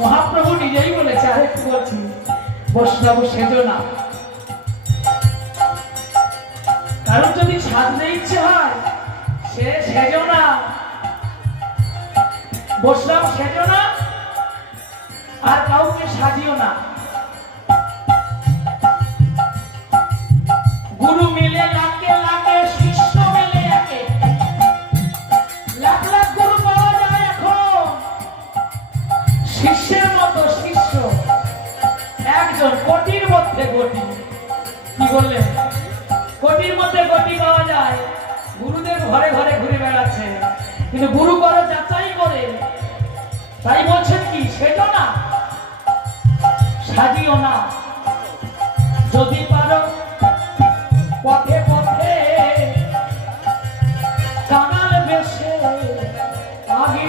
মহাপ্রভু নিজেই বলেছে, আরেকটু বলছি, বৈষ্ণব সেজো না। কারণ যদি সাজতে ইচ্ছে হয় সে সেজো না, বৈষ্ণব সেজো না, আর কাউকে সাজিও না। গুরু মিলে লাখে লাখে, শিষ্য মিলে একে, লাখ লাখ গুরু পাওয়া যায় এখন, শিষ্যের মতো শিষ্য একজন, কোটির মধ্যে কোটি। কি বললেন? কোটির মধ্যে কোটি পাওয়া যায়। গুরুদেব ঘরে ঘরে ঘুরে বেড়াচ্ছে, কিন্তু গুরু করো যাচাই করে। তাই বলছেন কি, সেজো না, সাজিও না। যদি পারো পথে পথে কাঙাল বেশে আগে